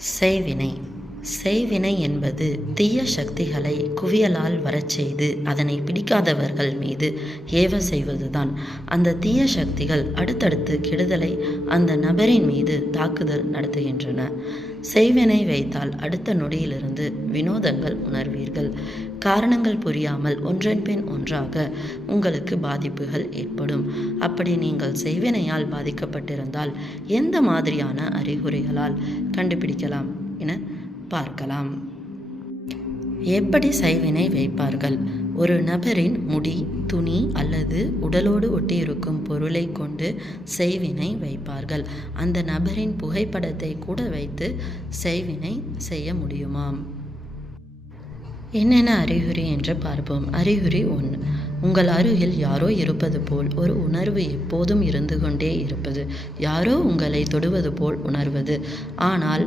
செய்வினை செய்வினை என்பது தீய சக்திகளை குவியலால் வரச் செய்து அதனை பிடிக்காதவர்கள் மீது ஏவ செய்வதுதான். அந்த தீய சக்திகள் அடுத்தடுத்து கெடுதலை அந்த நபரின் மீது தாக்குதல் நடத்துகின்றன. செய்வினை வைத்தால் அடுத்த நொடியிலிருந்து வினோதங்கள் உணர்வீர்கள். காரணங்கள் புரியாமல் ஒன்றன் பின் ஒன்றாக உங்களுக்கு பாதிப்புகள் ஏற்படும். அப்படி நீங்கள் செய்வினையால் பாதிக்கப்பட்டிருந்தால் எந்த மாதிரியான அறிகுறிகளால் கண்டுபிடிக்கலாம்? என பார்க்கலாம். எப்படி சைவினை வைப்பார்கள்? ஒரு நபரின் முடி துணி அல்லது உடலோடு ஒட்டியிருக்கும் பொருளை கொண்டு செய்வினை வைப்பார்கள். அந்த நபரின் புகைப்படத்தை கூட வைத்து செய்வினை செய்ய முடியுமாம்? என்னென்ன அறிகுறி என்று பார்ப்போம். அறிகுறி ஒன்று உங்கள் அருகில் யாரோ இருப்பது போல் ஒரு உணர்வு எப்போதும் இருந்து கொண்டே இருப்பது. யாரோ உங்களை தொடுவது போல் உணர்வது. ஆனால்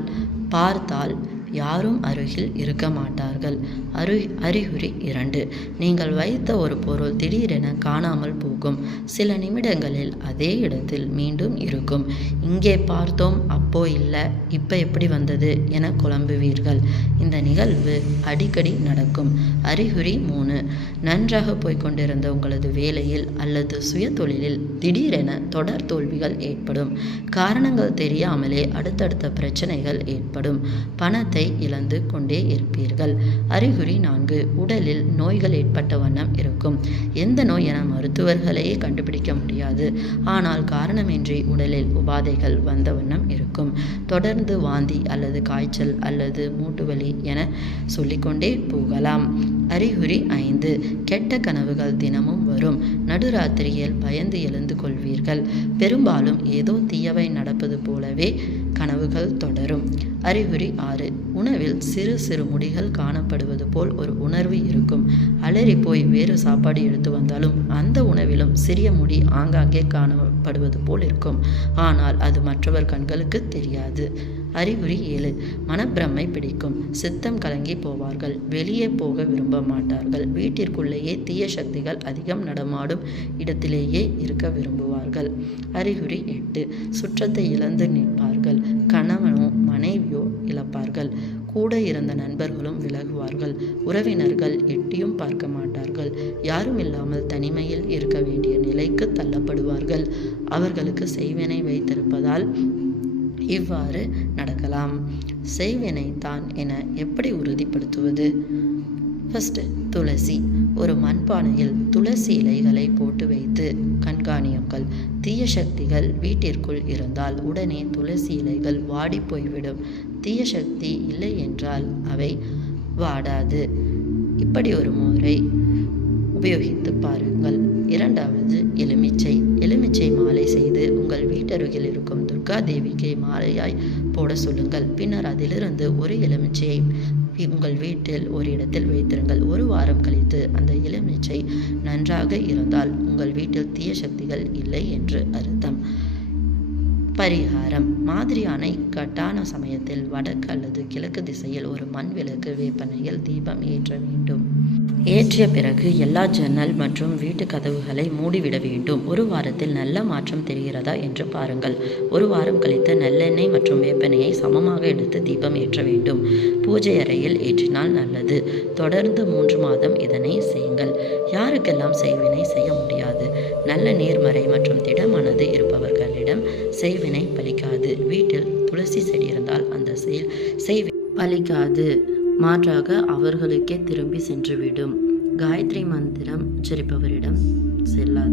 பார்த்தால் யாரும் அருகில் இருக்க மாட்டார்கள். அரு அறிகுறி இரண்டு. நீங்கள் வைத்த ஒரு பொருள் திடீரென காணாமல் போகும். சில நிமிடங்களில் அதே இடத்தில் மீண்டும் இருக்கும். இங்கே பார்த்தோம் அப்போ இல்லை இப்போ எப்படி வந்தது என குழம்புவீர்கள். இந்த நிகழ்வு அடிக்கடி நடக்கும். அறிகுறி மூணு. நன்றாக போய்கொண்டிருந்த உங்களது வேலையில் அல்லது சுய தொழிலில் திடீரென தொடர் தோல்விகள் ஏற்படும். காரணங்கள் தெரியாமலே அடுத்தடுத்த பிரச்சனைகள் ஏற்படும். பணத்தை இழந்து கொண்டே இருப்பீர்கள். அறிகுறி நான்கு. உடலில் நோய்கள் ஏற்பட்ட வண்ணம் இருக்கும். எந்த நோய் என மருத்துவர்களையே கண்டுபிடிக்க முடியாது. ஆனால் காரணமின்றி உடலில் உபாதைகள் வந்த வண்ணம் இருக்கும். தொடர்ந்து வாந்தி அல்லது காய்ச்சல் அல்லது மூட்டுவலி என சொல்லிக்கொண்டே போகலாம். அறிகுறி ஐந்து. கெட்ட கனவுகள் தினமும் வரும். நடுராத்திரியில் பயந்து எழுந்து கொள்வீர்கள். பெரும்பாலும் ஏதோ தீயவை நடப்பது போலவே கனவுகள் தொடரும். அறிகுறி ஆறு. உணவில் சிறு சிறு முடிகள் காணப்படுவது போல் ஒரு உணர்வு இருக்கும். அலறி போய் வேறு சாப்பாடு எடுத்து வந்தாலும் அந்த உணவிலும் சிறிய முடி ஆங்காங்கே காணப்படுவது போல் இருக்கும். ஆனால் அது மற்றவர் கண்களுக்கு தெரியாது. அறிகுறி ஏழு. மனப்பிரமை பிடிக்கும். சித்தம் கலங்கி போவார்கள். வெளியே போக விரும்ப மாட்டார்கள். வீட்டிற்குள்ளேயே தீய சக்திகள் அதிகம் நடமாடும் இடத்திலேயே இருக்க விரும்புவார்கள். அறிகுறி எட்டு. சுற்றத்தை இழந்து நிற்பார்கள். கணவனோ மனைவியோ இழப்பார்கள். கூட இருந்த நண்பர்கள் உறவினர்கள் எட்டியும் பார்க்க மாட்டார்கள். யாரும் இல்லாமல் தனிமையில் இருக்க வேண்டிய நிலைக்கு தள்ளப்படுவார்கள். அவர்களுக்கு செய்வினை வைத்திருப்பதால் இவ்வாறு நடக்கலாம். செய்வினை தான் என எப்படி உறுதிப்படுத்துவது? ஃபஸ்ட்டு துளசி. ஒரு மண்பானையில் துளசி இலைகளை போட்டு வைத்து கண்காணியுங்கள். தீய சக்திகள் வீட்டிற்குள் இருந்தால் உடனே துளசி இலைகள் வாடி போய்விடும். தீய சக்தி இல்லை என்றால் அவை வாடாது. இப்படி ஒரு முறை உபயோகித்து பாருங்கள். இரண்டாவது எலுமிச்சை. எலுமிச்சை மாலை செய்து உங்கள் வீட்டருகில் இருக்கும் துர்கா தேவிக்கு மாலையாய் போட சொல்லுங்கள். பின்னர் அதிலிருந்து ஒரு எலுமிச்சையை உங்கள் வீட்டில் ஒரு இடத்தில் வைத்திருங்கள். ஒரு வாரம் கழித்து அந்த எலுமிச்சை நன்றாக இருந்தால் உங்கள் வீட்டில் தீய சக்திகள் இல்லை என்று அர்த்தம். பரிகாரம். மாதிரியான இக்கட்டான சமயத்தில் வடக்கு அல்லது கிழக்கு திசையில் ஒரு மண் விளக்கு வேப்பனையில் தீபம் ஏற்ற வேண்டும். ஏற்றிய பிறகு எல்லா ஜன்னல் மற்றும் வீட்டு கதவுகளை மூடிவிட வேண்டும். ஒரு வாரத்தில் நல்ல மாற்றம் தெரிகிறதா என்று பாருங்கள். ஒரு வாரம் கழித்து நல்லெண்ணெய் மற்றும் வேப்பெண்ணெயை சமமாக எடுத்து தீபம் ஏற்ற வேண்டும். பூஜை அறையில் ஏற்றினால் நல்லது. தொடர்ந்து மூன்று மாதம் இதனை செய்யுங்கள். யாருக்கெல்லாம் செய்வினை செய்ய முடியாது? நல்ல நேர்மறை மற்றும் திடமானது இருப்பவர்கள். இருப்பவர்களிடம் செய்வினை பலிக்காது. வீட்டில் துளசி செடி இருந்தால் அந்த செயல் செய்வி பலிக்காது. மாற்றாக அவர்களுக்கே திரும்பி சென்றுவிடும். காயத்ரி மந்திரம் உச்சரிப்பவரிடம் செல்லாது.